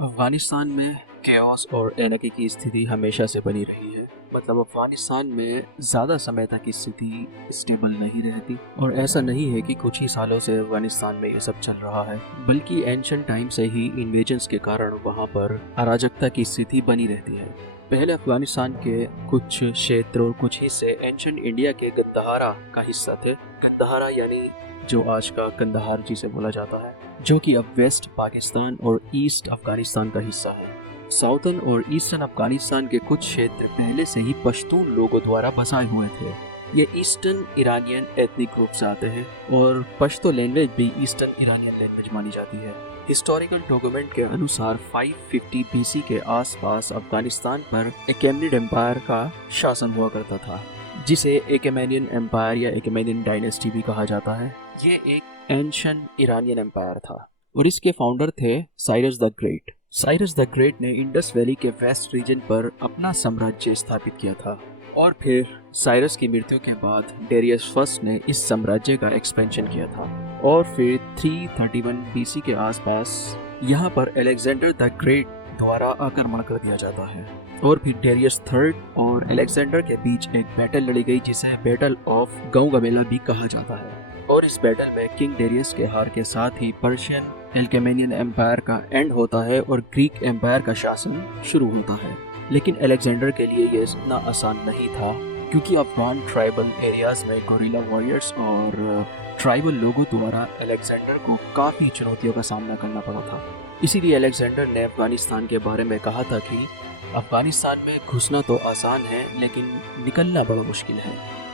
अफगानिस्तान में केओस और एनर्की की स्थिति हमेशा से बनी रही है। मतलब अफगानिस्तान में ज़्यादा समय तक स्थिति स्टेबल नहीं रहती और ऐसा नहीं है कि कुछ ही सालों से अफगानिस्तान में ये सब चल रहा है, बल्कि एंशिएंट टाइम से ही इन्वेजन्स के कारण वहाँ पर अराजकता की स्थिति बनी रहती है। पहले अफगानिस्तान के कुछ क्षेत्र और कुछ हिस्से एंशिएंट इंडिया के गंदहारा का हिस्सा थे। गंदहारा यानी जो आज का कंदहार जिसे बोला जाता है, जो कि अब वेस्ट पाकिस्तान और ईस्ट अफगानिस्तान का हिस्सा है। साउथर्न और ईस्टर्न अफगानिस्तान के कुछ क्षेत्र पहले से ही पश्तून लोगों द्वारा बसाए हुए थे। ये ईस्टर्न ईरानियन एथनिक ग्रुप से आते हैं और पश्तो लैंग्वेज भी ईस्टर्न ईरानियन लैंग्वेज मानी जाती है। हिस्टोरिकल डॉक्यूमेंट के अनुसार 550 बीसी के आसपास अफगानिस्तान पर अकेमेनिड एम्पायर का शासन हुआ करता था, जिसे अकेमेनियन एम्पायर या अकेमेनियन डायनेस्टी भी कहा जाता है। ये एक एंशिएंट ईरानियन एम्पायर था और इसके फाउंडर थे Cyrus the great. Cyrus the great ने इंडस वैली के वेस्ट रीजन पर अपना साम्राज्य स्थापित किया था और फिर साइरस की मृत्यु के बाद डेरियस फर्स्ट ने इस साम्राज्य का एक्सपेंशन किया था और फिर 331 बीसी के आसपास यहाँ पर अलेक्जेंडर द ग्रेट द्वारा आक्रमण कर दिया जाता है और फिर डेरियस थर्ड और अलेक्जेंडर के बीच एक बैटल लड़ी गई जिसे बैटल ऑफ गौगमेला भी कहा जाता है। और इस बैटल में किंग डेरियस के हार के साथ ही पर्शियन अल्केमेनियन एम्पायर का एंड होता है और ग्रीक एम्पायर का शासन शुरू होता है। लेकिन अलेक्जेंडर के लिए ये इतना आसान नहीं था, क्योंकि अफगान ट्राइबल एरियाज में गोरिल्ला वॉरियर्स और ट्राइबल लोगों द्वारा अलेक्जेंडर को काफ़ी चुनौतियों का सामना करना पड़ा था। इसीलिए अलेक्जेंडर ने अफगानिस्तान के बारे में कहा था कि अफगानिस्तान में घुसना तो आसान है लेकिन निकलना बड़ा मुश्किल है।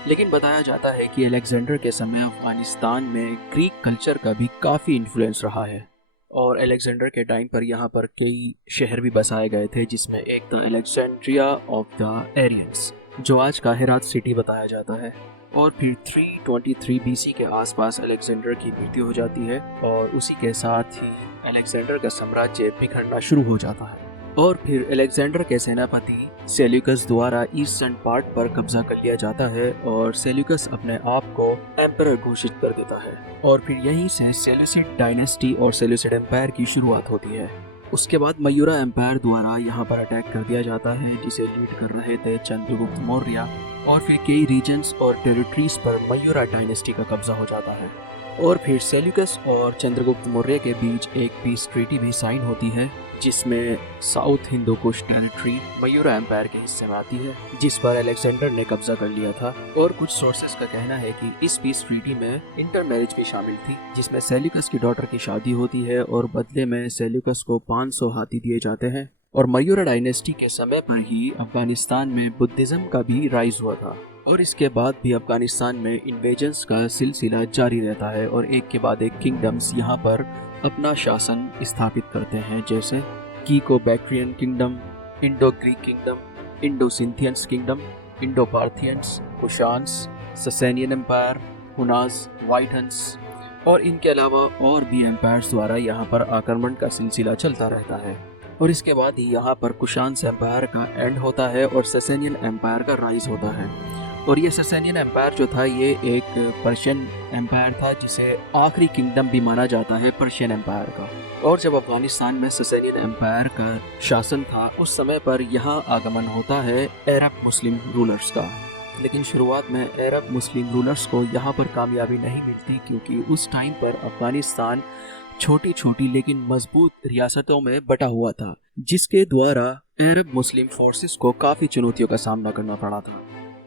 लेकिन बताया जाता है कि अलेक्जेंडर के समय अफगानिस्तान में ग्रीक कल्चर का भी काफ़ी इन्फ्लुएंस रहा है और अलेक्जेंडर के टाइम पर यहाँ पर कई शहर भी बसाए गए थे, जिसमें एक था अलेक्जेंड्रिया ऑफ द एरियंस, जो आज का हेरात सिटी बताया जाता है। और फिर 323 बीसी के आसपास अलेक्जेंडर की मृत्यु हो जाती है और उसी के साथ ही अलेक्जेंडर का साम्राज्य बिखरना शुरू हो जाता है। और फिर अलेक्जेंडर के सेनापति सेल्यूकस द्वारा ईस्टर्न पार्ट पर कब्जा कर लिया जाता है और सेल्यूकस अपने आप को एम्परर घोषित कर देता है और फिर यहीं से सेल्यूसिड डायनेस्टी और सेल्यूसिड एम्पायर की शुरुआत होती है। उसके बाद मयूरा एम्पायर द्वारा यहाँ पर अटैक कर दिया जाता है, जिसे लीड कर रहे थे चंद्रगुप्त मौर्य, और फिर कई रीजन्स और टेरिटरीज पर मयूरा डायनेस्टी का कब्जा हो जाता है। और फिर सेल्यूकस और चंद्रगुप्त मौर्य के बीच एक पीस ट्रीटी भी साइन होती है, जिसमें south Hindu Kush territory Mayura empire के हिस्से में आती है, जिस पर अलेक्जेंडर ने कब्जा कर लिया था। और कुछ सोर्सेज का कहना है कि इस पीस ट्रीटी में इंटर मैरिज भी शामिल थी, जिसमें सेल्यूकस की डॉटर की शादी होती है और बदले में सेल्यूकस को 500 हाथी दिए जाते हैं। और मयूरा डायनेस्टी के समय पर ही अफगानिस्तान में बुद्धिज्म का भी राइज हुआ था और इसके बाद भी अफगानिस्तान में इन्वेजन्स का सिलसिला जारी रहता है और एक के बाद एक किंगडम्स यहाँ पर अपना शासन स्थापित करते हैं, जैसे कीको Bactrian kingdom, Indo Greek kingdom, Indo Scythians kingdom, Indo Parthians, Kushans, Sasanian empire, Hunas, white Huns और इनके अलावा और भी एम्पायर्स द्वारा यहाँ पर आक्रमण का सिलसिला चलता रहता है। और इसके बाद ही यहाँ पर कुशान्स एम्पायर का एंड होता है और ससेनियन एम्पायर का राइज होता है। और ये ससेनियन एम्पायर जो था, ये एक पर्शियन एम्पायर था, जिसे आखिरी किंगडम भी माना जाता है पर्शियन एम्पायर का। और जब अफगानिस्तान में ससेनियन एम्पायर का शासन था, उस समय पर यहाँ आगमन होता है अरब मुस्लिम रूलर्स का। लेकिन शुरुआत में अरब मुस्लिम रूलर्स को यहाँ पर कामयाबी नहीं मिलती, क्योंकि उस टाइम पर अफगानिस्तान छोटी छोटी लेकिन मजबूत रियासतों में बटा हुआ था, जिसके द्वारा अरब मुस्लिम फोर्सेस को काफ़ी चुनौतियों का सामना करना पड़ा था।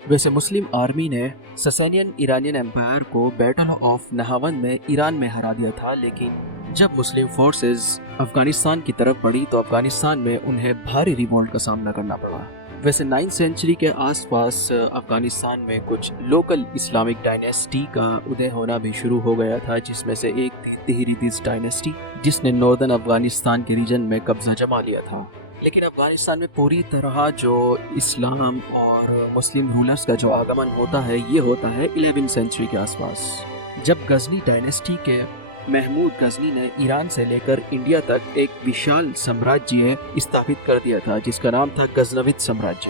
वैसे मुस्लिम आर्मी ने ससेनियन ईरानियन एम्पायर को बैटल ऑफ नहावन में ईरान में हरा दिया था, लेकिन जब मुस्लिम फोर्सेस अफगानिस्तान की तरफ बढ़ी तो अफगानिस्तान में उन्हें भारी रिवॉल्ट का सामना करना पड़ा। वैसे 9वीं सेंचुरी के आसपास अफगानिस्तान में कुछ लोकल इस्लामिक डायनेस्टी का उदय होना भी शुरू हो गया था, जिसमें से एक थी तिहरीदिस डायनेस्टी, जिसने नॉर्दर्न अफगानिस्तान के रीजन में कब्जा जमा लिया था। लेकिन अफगानिस्तान में पूरी तरह जो इस्लाम और मुस्लिम रूलर्स का जो आगमन होता है, ये होता है 11वीं सेंचुरी के आसपास, जब गजनी डायनेस्टी के महमूद गजनी ने ईरान से लेकर इंडिया तक एक विशाल साम्राज्य स्थापित कर दिया था, जिसका नाम था गजनविद साम्राज्य।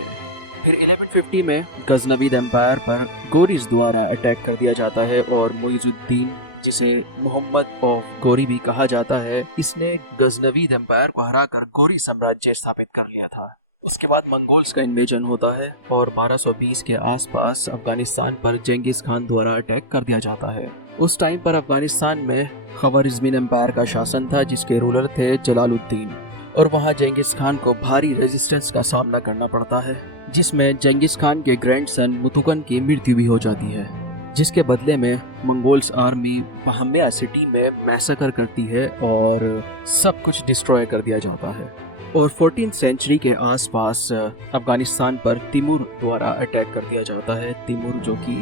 फिर 1150 में गजनविद एम्पायर पर गोरिस द्वारा अटैक कर दिया जाता है और मुइजुद्दीन जिसे मोहम्मद ऑफ गोरी भी कहा जाता है, इसने गजनवीद एम्पायर को हराकर गोरी साम्राज्य स्थापित कर लिया था। उसके बाद मंगोल्स का इन्वेजन होता है और 1220 के आसपास अफगानिस्तान पर जेंगिस खान द्वारा अटैक कर दिया जाता है। उस टाइम पर अफगानिस्तान में ख्वारिज़मी एम्पायर का शासन था, जिसके रूलर थे जलालुद्दीन, और वहाँ जेंगिस खान को भारी रेजिस्टेंस का सामना करना पड़ता है, जिसमें जेंगिस खान के ग्रैंडसन मुतुकन की मृत्यु भी हो जाती है, जिसके बदले में मंगोल्स आर्मी बहमिया सिटी में मैसेकर करती है और सब कुछ डिस्ट्रॉय कर दिया जाता है। और 14th सेंचुरी के आसपास अफगानिस्तान पर तिमूर द्वारा अटैक कर दिया जाता है। तिमूर जो कि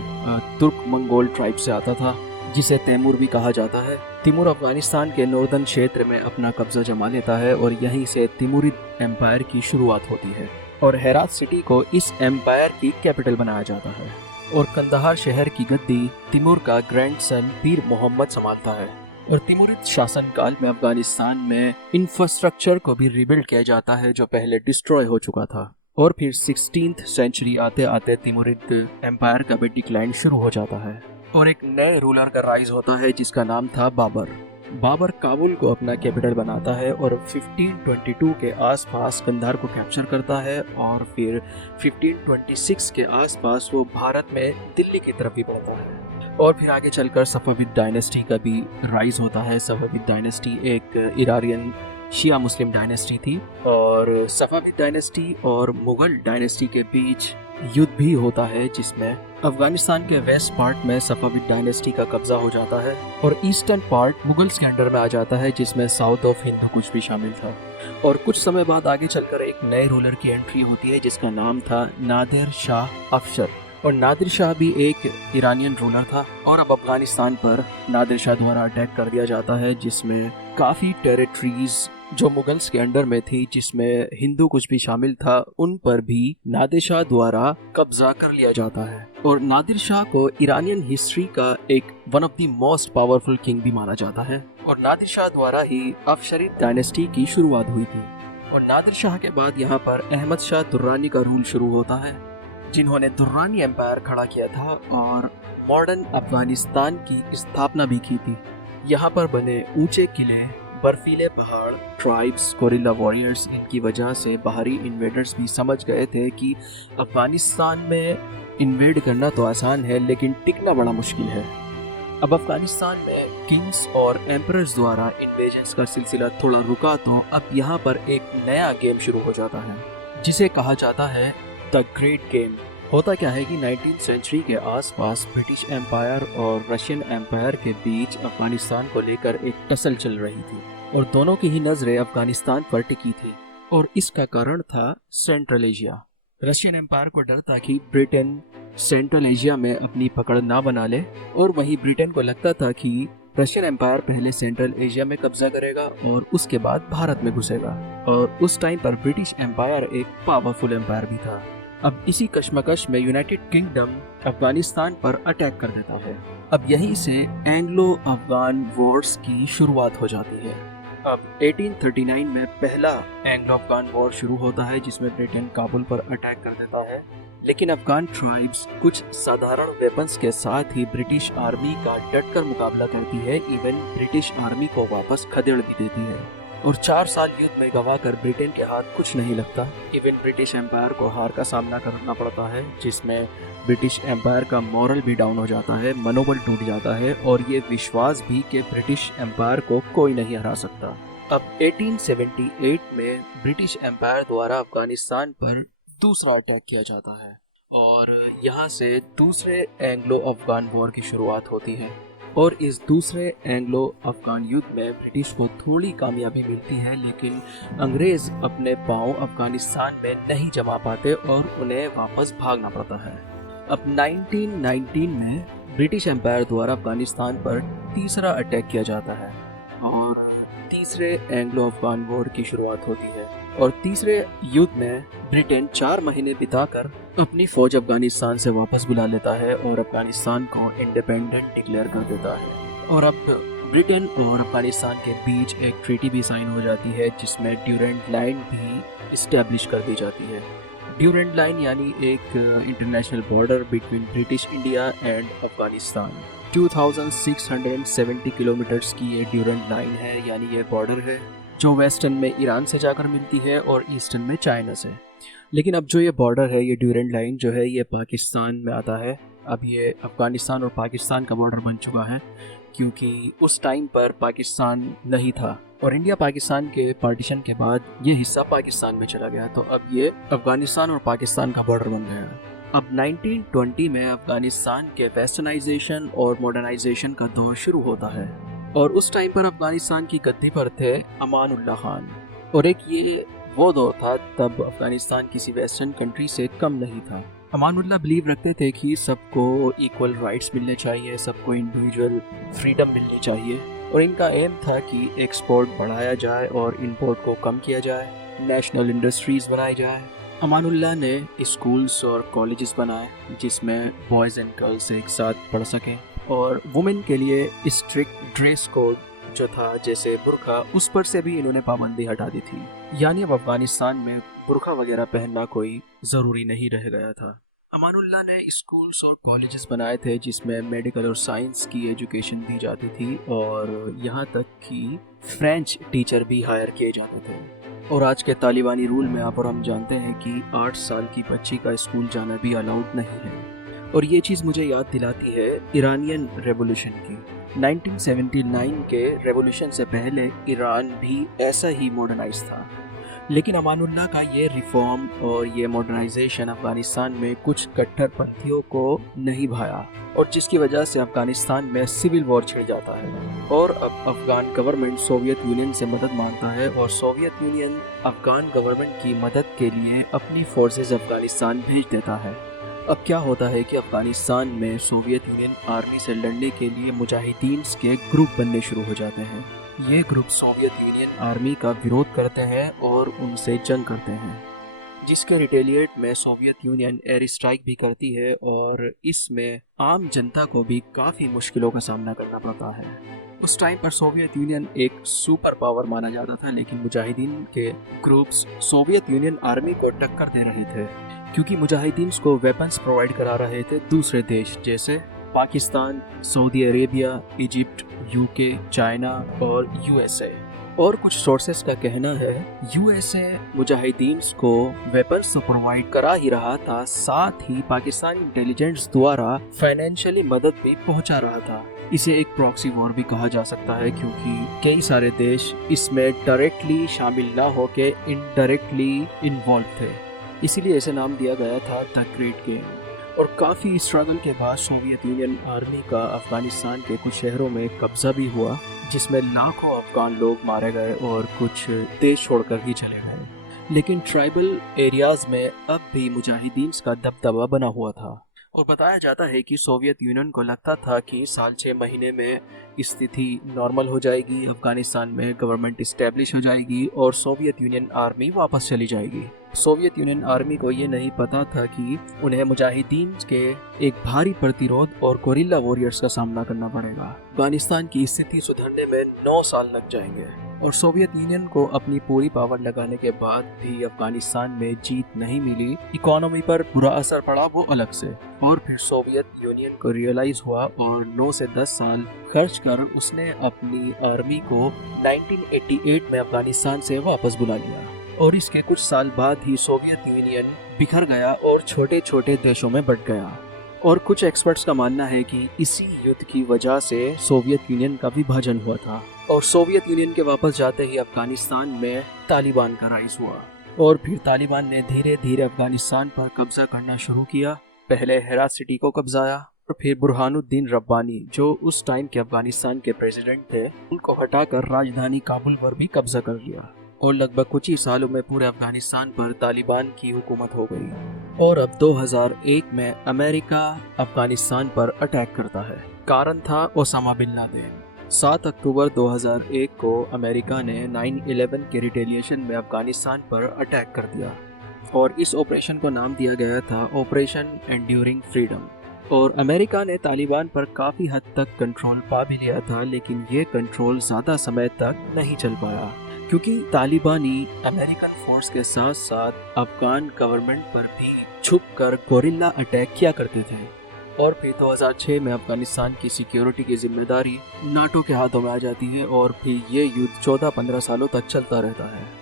तुर्क मंगोल ट्राइब से आता था, जिसे तैमूर भी कहा जाता है। तिमूर अफगानिस्तान के नॉर्दर्न क्षेत्र में अपना कब्जा जमा लेता है और यहीं से तिमूरिद एम्पायर की शुरुआत होती है और हेरात सिटी को इस एम्पायर की कैपिटल बनाया जाता है। और कंदहार शहर की गद्दी तिमूर का ग्रैंडसन पीर मोहम्मद संभालता है। और तिमूरिद शासनकाल में अफगानिस्तान में इंफ्रास्ट्रक्चर को भी रिबिल्ड किया जाता है, जो पहले डिस्ट्रॉय हो चुका था। और फिर 16th सेंचुरी आते आते तिमूरिद एम्पायर का भी डिक्लाइन शुरू हो जाता है और एक नए रूलर का राइज होता है, जिसका नाम था बाबर। बाबर काबुल को अपना कैपिटल बनाता है और 1522 के आसपास कंधार को कैप्चर करता है और फिर 1526 के आसपास वो भारत में दिल्ली की तरफ भी बढ़ता है। और फिर आगे चलकर सफाविद डायनेस्टी का भी राइज होता है। सफाविद डायनेस्टी एक इरानियन शिया मुस्लिम डायनेस्टी थी और सफाविद डायनेस्टी और मुगल डायनेस्टी के बीच युद्ध भी होता है, जिसमें अफगानिस्तान के वेस्ट पार्ट में सफाविद डायनेस्टी का कब्जा हो जाता है और ईस्टर्न पार्ट मुगल्स के अंडर में आ जाता है, जिसमें साउथ ऑफ हिंदू कुछ भी शामिल था। और कुछ समय बाद आगे चलकर एक नए रूलर की एंट्री होती है, जिसका नाम था नादिर शाह अफशर। और नादिर शाह भी एक ईरानियन रूलर था और अब अफगानिस्तान पर नादिर शाह द्वारा अटैक कर दिया जाता है, जिसमें काफ़ी टेरिटरीज जो मुगल्स के अंडर में थी, जिसमें हिंदू कुछ भी शामिल था, उन पर भी नादिर शाह द्वारा कब्जा कर लिया जाता है। और नादिर शाह को ईरानियन हिस्ट्री का एक one of the most powerful king भी माना जाता है और नादिर शाह द्वारा ही अफशरीद डायनेस्टी की शुरुआत हुई थी। और नादिर शाह के बाद यहाँ पर अहमद शाह दुर्रानी का रूल शुरू होता है, जिन्होंने दुर्रानी एम्पायर खड़ा किया था और मॉडर्न अफगानिस्तान की स्थापना भी की थी। यहाँ पर बने ऊंचे किले, बर्फीले पहाड़, ट्राइब्स, गोरिल्ला वॉरियर्स, इनकी वजह से बाहरी इन्वेडर्स भी समझ गए थे कि अफगानिस्तान में इन्वेड करना तो आसान है, लेकिन टिकना बड़ा मुश्किल है। अब अफगानिस्तान में किंग्स और एम्परर्स द्वारा इन्वेजन्स का सिलसिला थोड़ा रुका, तो अब यहाँ पर एक नया गेम शुरू हो जाता है, जिसे कहा जाता है द ग्रेट गेम। होता क्या है कि 19th सेंचुरी के आसपास ब्रिटिश एम्पायर और रशियन एम्पायर के बीच अफगानिस्तान को लेकर एक टसल चल रही थी और दोनों की ही नजरें अफगानिस्तान पर टिकी थी। और इसका कारण था सेंट्रल एशिया। रशियन एम्पायर को डर था कि ब्रिटेन सेंट्रल एशिया में अपनी पकड़ ना बना ले, और वहीं ब्रिटेन को लगता था कि रशियन एम्पायर पहले सेंट्रल एशिया में कब्जा करेगा और उसके बाद भारत में घुसेगा। और उस टाइम पर ब्रिटिश एम्पायर एक पावरफुल एम्पायर भी था। अब इसी कश्मकश में यूनाइटेड किंगडम अफगानिस्तान पर अटैक कर देता है। अब यहीं से एंग्लो अफगान वॉर्स की शुरुआत हो जाती है। अब 1839 में पहला एंग्लो अफगान वॉर शुरू होता है, जिसमें ब्रिटेन काबुल पर अटैक कर देता है, लेकिन अफगान ट्राइब्स कुछ साधारण वेपन्स के साथ ही ब्रिटिश आर्मी का डटकर मुकाबला करती है। इवन ब्रिटिश आर्मी को वापस खदेड़ भी देती है और 4 साल युद्ध में गवाकर ब्रिटेन के हाथ कुछ नहीं लगता। इवन ब्रिटिश एम्पायर को हार का सामना करना पड़ता है, जिसमें ब्रिटिश एम्पायर का मॉरल भी डाउन हो जाता है, मनोबल टूट जाता है और ये विश्वास भी कि ब्रिटिश एम्पायर को कोई नहीं हरा सकता। अब 1878 में ब्रिटिश एम्पायर द्वारा अफगानिस्तान पर दूसरा अटैक किया जाता है और यहाँ से दूसरे एंग्लो अफगान वॉर की शुरुआत होती है। और इस दूसरे एंग्लो अफगान युद्ध में ब्रिटिश को थोड़ी कामयाबी मिलती है, लेकिन अंग्रेज अपने पांव अफगानिस्तान में नहीं जमा पाते और उन्हें वापस भागना पड़ता है। अब 1919 में ब्रिटिश एम्पायर द्वारा अफगानिस्तान पर तीसरा अटैक किया जाता है और तीसरे एंग्लो अफगान वॉर की शुरुआत होती है। और तीसरे युद्ध में ब्रिटेन 4 महीने बिताकर अपनी फौज अफगानिस्तान से वापस बुला लेता है और अफगानिस्तान को इंडिपेंडेंट डिक्लेयर कर देता है। और अब ब्रिटेन और अफगानिस्तान के बीच एक ट्रीटी भी साइन हो जाती है, जिसमें ड्यूरेंट लाइन भी इस्टेब्लिश कर दी जाती है। ड्यूरेंट लाइन यानी एक international border between British India and Afghanistan. 2670 kilometres की ये ड्यूरेंट लाइन है, यानी ये बॉर्डर है जो वेस्टर्न में ईरान से जाकर मिलती है और ईस्टर्न में चाइना से। लेकिन अब जो ये बॉर्डर है, ये ड्यूरेंट लाइन जो है, ये पाकिस्तान में आता है। अब ये अफ़गानिस्तान और पाकिस्तान का बॉर्डर बन चुका है, क्योंकि उस टाइम पर पाकिस्तान नहीं था और इंडिया पाकिस्तान के पार्टीशन के बाद ये हिस्सा पाकिस्तान में चला गया, तो अब ये अफ़गानिस्तान और पाकिस्तान का बॉर्डर बन गया। अब 1920 में अफ़गानिस्तान के वेस्टर्नाइजेशन और मॉडर्नाइजेशन का दौर शुरू होता है और उस टाइम पर अफ़गानिस्तान की गद्दी पर थे अमान उल्लाह खान। और एक ये वो दौर था तब अफ़गानिस्तान किसी वेस्टर्न कंट्री से कम नहीं था। अमानुल्लाह बिलीव रखते थे कि सबको इक्वल राइट्स मिलने चाहिए, सबको इंडिविजुअल फ्रीडम मिलनी चाहिए और इनका एम था कि एक्सपोर्ट बढ़ाया जाए और इंपोर्ट को कम किया जाए, नेशनल इंडस्ट्रीज़ बनाई जाए। अमानुल्लाह ने स्कूल्स और कॉलेजेस बनाए जिसमें बॉयज़ एंड गर्ल्स एक साथ पढ़ सकें और वुमेन के लिए स्ट्रिक्ट ड्रेस कोड जो था जैसे बुर्का, उस पर से भी इन्होंने पाबंदी हटा दी थी। यानी अब अफ़गानिस्तान में बुर्का वगैरह पहनना कोई ज़रूरी नहीं रह गया था। अमानुल्लाह ने स्कूल्स और कॉलेजेस बनाए थे जिसमें मेडिकल और साइंस की एजुकेशन दी जाती थी और यहाँ तक कि फ्रेंच टीचर भी हायर किए जाते थे। और आज के तालिबानी रूल में आप और हम जानते हैं कि 8 साल की बच्ची का स्कूल जाना भी अलाउड नहीं है। और ये चीज़ मुझे याद दिलाती है ईरानियन रेवोल्यूशन की। 1979 के रेवोल्यूशन से पहले ईरान भी ऐसा ही मॉडर्नाइज था, लेकिन अमानुल्लाह का ये रिफॉर्म और ये मॉडर्नाइजेशन अफ़गानिस्तान में कुछ कट्टरपंथियों को नहीं भाया और जिसकी वजह से अफ़गानिस्तान में सिविल वॉर छिड़ जाता है और अब अफ़गान गवर्नमेंट सोवियत यूनियन से मदद मांगता है और सोवियत यूनियन अफ़गान गवर्नमेंट की मदद के लिए अपनी फोर्सेस अफ़गानिस्तान भेज देता है। अब क्या होता है कि अफ़गानिस्तान में सोवियत यूनियन आर्मी से लड़ने के लिए मुजाहिदीन के ग्रुप बनने शुरू हो जाते हैं। ये ग्रुप सोवियत यूनियन आर्मी का विरोध करते हैं और उनसे जंग करते हैं, जिसके रिटेलिएट में सोवियत यूनियन एयर स्ट्राइक भी करती है और इसमें आम जनता को भी काफ़ी मुश्किलों का सामना करना पड़ता है। उस टाइम पर सोवियत यूनियन एक सुपर पावर माना जाता था, लेकिन मुजाहिदीन के ग्रुप्स सोवियत यूनियन आर्मी को टक्कर दे रहे थे क्योंकि मुजाहिदीन को वेपन्स प्रोवाइड करा रहे थे दूसरे देश जैसे Pakistan, Saudi Arabia, Egypt, UK, China और यूएसए। और कुछ सोर्सेस का कहना है यूएसए मुजाहिदीन को वेपन्स तो प्रोवाइड करा ही रहा था, साथ ही पाकिस्तानी इंटेलिजेंस द्वारा फाइनेंशियली मदद भी पहुंचा रहा था। इसे एक प्रॉक्सी वॉर भी कहा जा सकता है क्योंकि कई सारे देश इसमें डायरेक्टली शामिल ना होके इनडायरेक्टली इन्वॉल्व थे, इसीलिए इसे नाम दिया गया था द ग्रेट गेम। और काफ़ी स्ट्रगल के बाद सोवियत यूनियन आर्मी का अफ़गानिस्तान के कुछ शहरों में कब्जा भी हुआ, जिसमें लाखों अफ़गान लोग मारे गए और कुछ देश छोड़कर ही चले गए। लेकिन ट्राइबल एरियाज़ में अब भी मुजाहिदीन का दबदबा बना हुआ था और बताया जाता है कि सोवियत यूनियन को लगता था कि साल 6 महीने में स्थिति नॉर्मल हो जाएगी, अफ़गानिस्तान में गवर्नमेंट इस्टेब्लिश हो जाएगी और सोवियत यूनियन आर्मी वापस चली जाएगी। सोवियत यूनियन आर्मी को ये नहीं पता था कि उन्हें मुजाहिदीन के एक भारी प्रतिरोध और गोरिल्ला वॉरियर्स का सामना करना पड़ेगा। अफगानिस्तान की स्थिति सुधरने में 9 साल लग जाएंगे और सोवियत यूनियन को अपनी पूरी पावर लगाने के बाद भी अफगानिस्तान में जीत नहीं मिली। इकोनॉमी पर बुरा असर पड़ा, वो अलग से। और फिर सोवियत यूनियन को रियलाइज हुआ और 9 से 10 साल खर्च कर उसने अपनी आर्मी को 1988 में अफगानिस्तान से वापस बुला लिया। और इसके कुछ साल बाद ही सोवियत यूनियन बिखर गया और छोटे छोटे देशों में बंट गया। और कुछ एक्सपर्ट्स का मानना है कि इसी युद्ध की वजह से सोवियत यूनियन का विभाजन हुआ था और सोवियत यूनियन के वापस जाते ही अफगानिस्तान में तालिबान का राइज हुआ। और फिर तालिबान ने धीरे धीरे अफगानिस्तान पर कब्जा करना शुरू किया। पहले हेरात सिटी को कब्जाया और फिर बुरहानुद्दीन रब्बानी, जो उस टाइम के अफगानिस्तान के प्रेसिडेंट थे, उनको हटाकर राजधानी काबुल पर भी कब्जा कर लिया। और लगभग कुछ ही सालों में पूरे अफगानिस्तान पर तालिबान की हुकूमत हो गई। और अब 2001 में अमेरिका अफगानिस्तान पर अटैक करता है। कारण था ओसामा बिन लादेन। 7 अक्टूबर 2001 को अमेरिका ने 9/11 के रिटेलिएशन में अफगानिस्तान पर अटैक कर दिया और इस ऑपरेशन को नाम दिया गया था ऑपरेशन एंड्यूरिंग फ्रीडम। और अमेरिका ने तालिबान पर काफ़ी हद तक कंट्रोल पा भी लिया था, लेकिन ये कंट्रोल ज़्यादा समय तक नहीं चल पाया क्योंकि तालिबानी अमेरिकन फोर्स के साथ साथ अफगान गवर्नमेंट पर भी छुपकर गोरिल्ला अटैक किया करते थे। और फिर 2006 में अफगानिस्तान की सिक्योरिटी की जिम्मेदारी नाटो के हाथों में आ जाती है और फिर ये युद्ध 14-15 सालों तक चलता रहता है।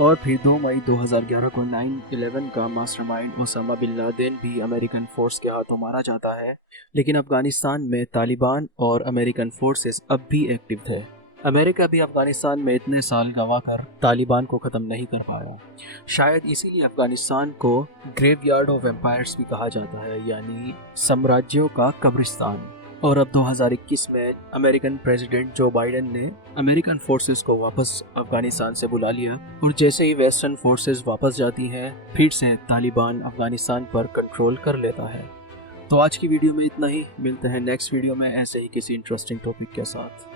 और फिर 2 मई 2011 को 9/11 का मास्टरमाइंड ओसामा बिन लादेन भी अमेरिकन फोर्स के हाथों मारा जाता है। लेकिन अफगानिस्तान में तालिबान और अमेरिकन फोर्सेस अब भी एक्टिव थे। अमेरिका भी अफगानिस्तान में इतने साल गंवाकर तालिबान को ख़त्म नहीं कर पाया। शायद इसीलिए अफगानिस्तान को ग्रेवयार्ड ऑफ एम्पायर्स भी कहा जाता है, यानी साम्राज्यों का कब्रिस्तान। और अब 2021 में अमेरिकन प्रेसिडेंट जो बाइडेन ने अमेरिकन फोर्सेस को वापस अफगानिस्तान से बुला लिया और जैसे ही वेस्टर्न फोर्सेस वापस जाती हैं फिर से तालिबान अफगानिस्तान पर कंट्रोल कर लेता है। तो आज की वीडियो में इतना ही। मिलते हैं नेक्स्ट वीडियो में ऐसे ही किसी इंटरेस्टिंग टॉपिक के साथ।